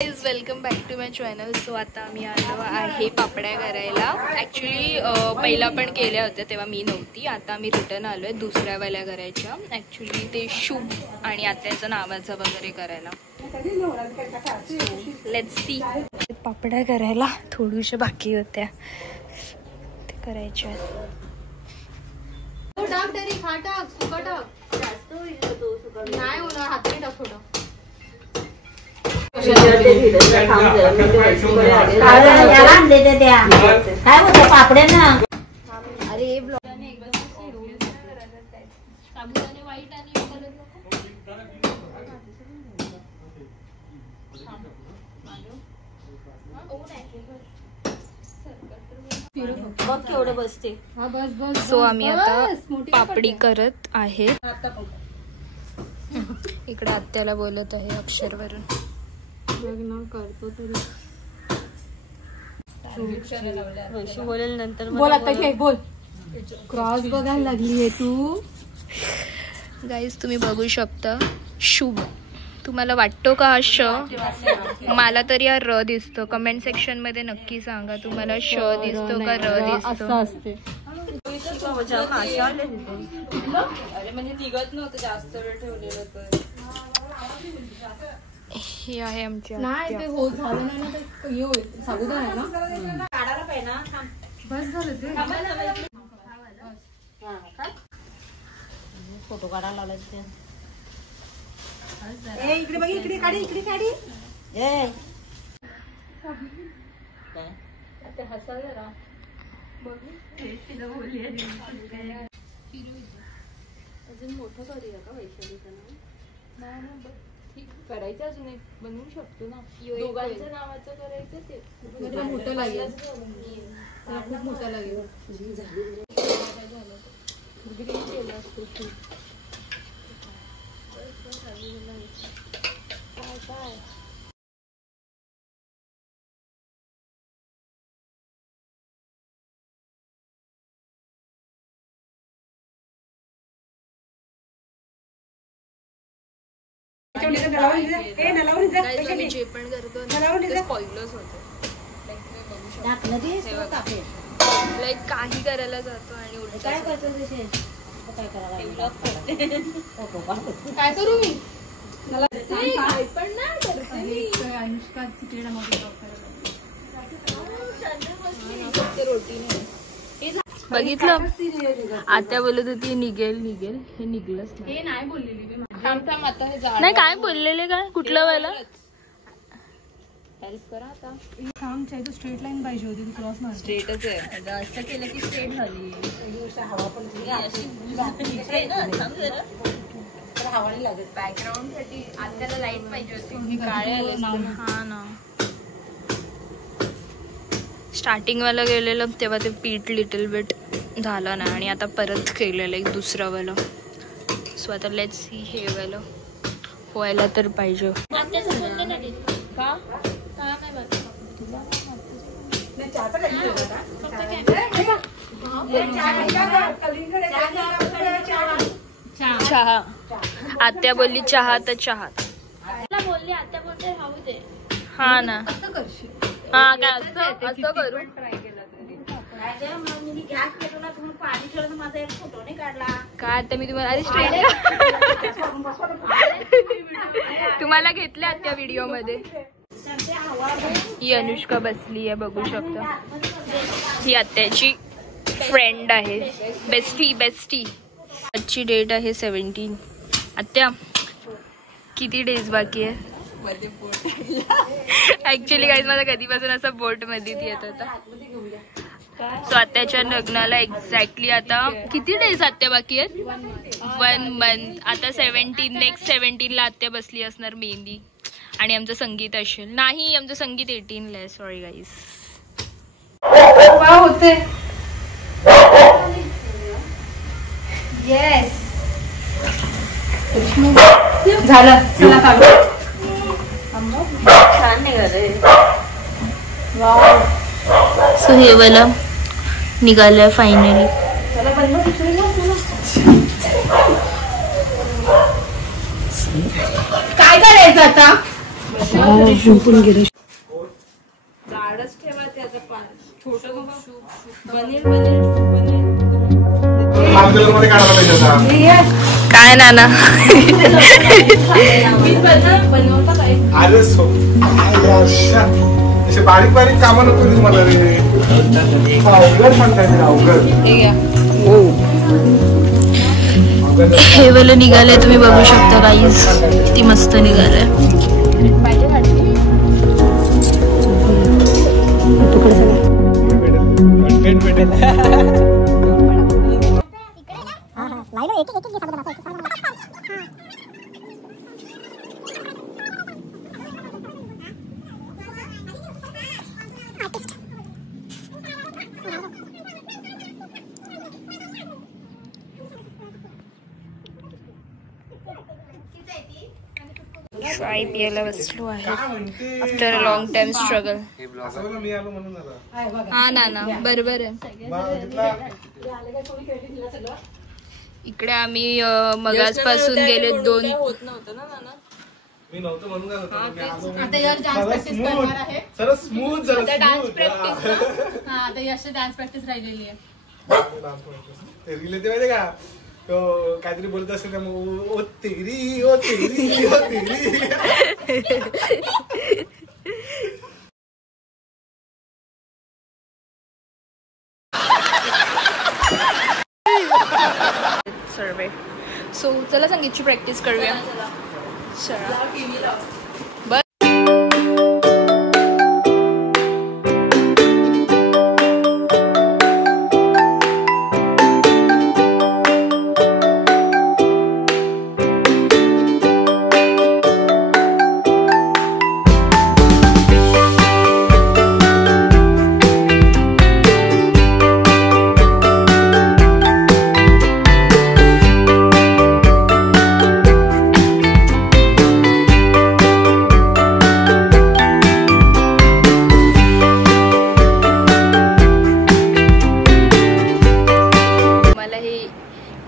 Welcome back to my channel. So आता आम्ही आलो आहे पापड्या करायला. ॲक्च्युली पहिला पण केल्या होत्या तेव्हा मी नव्हती. आता आम्ही रिटर्न आलो आहे दुसऱ्यावाल्या करायच्या. ॲक्च्युली ते शुभ आणि आत्याचं नावाचं वगैरे करायला. Let's see. पापड्या करायला थोड्याशा बाकी होत्या ते करायच्या. नाही होणार हाताने टाक थोडं. काय होतं पापड्या ना. अरे बघ केवढं बसते. सो आम्ही आता पापडी करत आहे. इकडे आत्याला बोलत आहे अक्षरवरून. करतो तरी बोलेल नंतर. बोल आता घे बोल. क्रॉस बघायला लागली आहे तू. गाईज तुम्ही बघू शकता शुभ. तुम्हाला वाटतो का हा श? मला तरी हा र दिसतो. कमेंट सेक्शन मध्ये नक्की सांगा तुम्हाला श दिसतो का र दिसतो. असते अरे म्हणजे निघत नव्हतं जास्त वेळ ठेवलेलं तर. हे आहे आमच्या नाही ते हो झालं नाही ना तर हे होईल. साबुदाणा आहे ना काढायला पाहिजे ना. बस झालं ते. फोटो काढायला लावला ते. इकडे बघ इकडे काढी इकडे काढी. हसा जरा अजून मोठं करूया का वैशालीचं नाव? ठीक करायचं अजून एक बनवू शकतो ना. दोघांच्या नावाचं करायचं ते. मोठं लागेल. खूप मोठं लागेल. काय गाईज आम्ही जे पण करतो ते स्पॉइलर्स होते. लाईक काही करायला जातो आणि उलट काय करतो तसे काय करायला काय करू मी. मला पण नाही करते मी. अनुष्का चिकन रोटी नाही. बघितलं आता बोलत होती निघेल निघेल. हे निघलंच नाही. हे नाही बोललेली मी. नाही काय बोललेले काय कुठलं वाला तारीफ करा आता. आमच्या इथे स्ट्रेट लाईन पाहिजे होती. ती क्रॉस मार. स्ट्रेटच आहे. असं केलं की स्ट्रेट झाली. हवाने लागत. बॅकग्राऊंड साठी आत्याला लाईट पाहिजे होती. काळे हा ना. स्टार्टिंग वाला गेलेलं तेव्हा ते पीठ लिटल बिट झालं ना आणि आता परत केलेलं एक दुसरं वाला. सो आता लेट्स सी हे वाला व्हायला तर पाहिजे. चहा. आत्या बोलली चहा तर चहा. बोलली आत्या बोलते राहू दे. हा ना. असं करशील. हा काय असं करू. गॅस पेटवला तुम्ही पाणी ठेवलं. माझा एक फोटो नाही काढला काय आता मी तुम्हाला आधी स्ट्रेट तुम्हाला घेतल्या त्या व्हिडिओ मध्ये. ही अनुष्का बसली आहे बघू शकता. ही आत्याची फ्रेंड आहे. Bestie bestie. आजची डेट आहे 17. आत्या किती डेज बाकी आहे? ऍक्च्युली गाईज माझा कधीपासून असं बोट मध्ये येत होता. सो आत्याच्या लग्नाला एक्झॅक्टली आता किती डेज आत्या बाकी आहेत? 1 मंथ. आता 17 नेक्स्ट 17 ला आत्या बसली असणार मेहंदी. आणि आमचं संगीत असेल. नाही आमचं संगीत 18 ला आहे. Sorry guys. होते येस झालं. चला काढू. छान निघालंय. सो हे वाला निघालंय फायनली. काय करायचं आता? झुंपून गेले. झाडच ठेवा त्याचं पान छोट बनेल काय नाना बनवता काय अरे तसे बारीक बारीक कामं नको देऊ मला रे. अवघड म्हणताय मी, अवघड. हे वाला निघालंय, तुम्ही बघू शकता गाईज किती मस्त निघालंय. चाय पियाला बसलो आहे after a long time struggle. मी आलो म्हणून झालं. हा नाना बरोबर आहे. इकडे आम्ही मगासपासून गेले 2 होत नव्हतं ना नाना. मी नव्हतं म्हणून काय होतं. मी आलो आता यार डान्स प्रॅक्टिस करणार आहे. सरळ स्मूथ झालं. डान्स प्रॅक्टिस हा आता यश डान्स प्रॅक्टिस राहिलेली आहे. ते रिलेटिव्ह आहे का, तो काहीतरी बोलत असेल ना, मग ओ तेरी ओ तेरी ओ तेरी. सर्वे. सो चला संगीतची प्रॅक्टिस करूया. चला बस.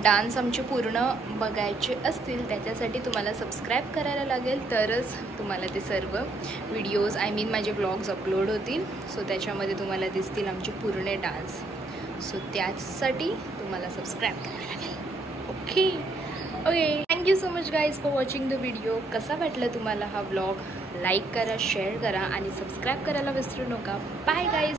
डान्स आमचे पूर्ण बघायचे असतील त्याच्यासाठी तुम्हाला सबस्क्राईब करायला लागेल, तरच तुम्हाला ते सर्व व्हिडिओज माझे ब्लॉग्स अपलोड होतील. सो त्याच्यामध्ये तुम्हाला दिसतील आमचे पूर्ण डान्स. सो त्यासाठी तुम्हाला सबस्क्राईब करायला लागेल. Okay okay. Thank you so much guys for watching the video. कसा वाटला तुम्हाला हा ब्लॉग? लाईक करा, शेअर करा आणि सबस्क्राईब करायला विसरू नका. Bye guys.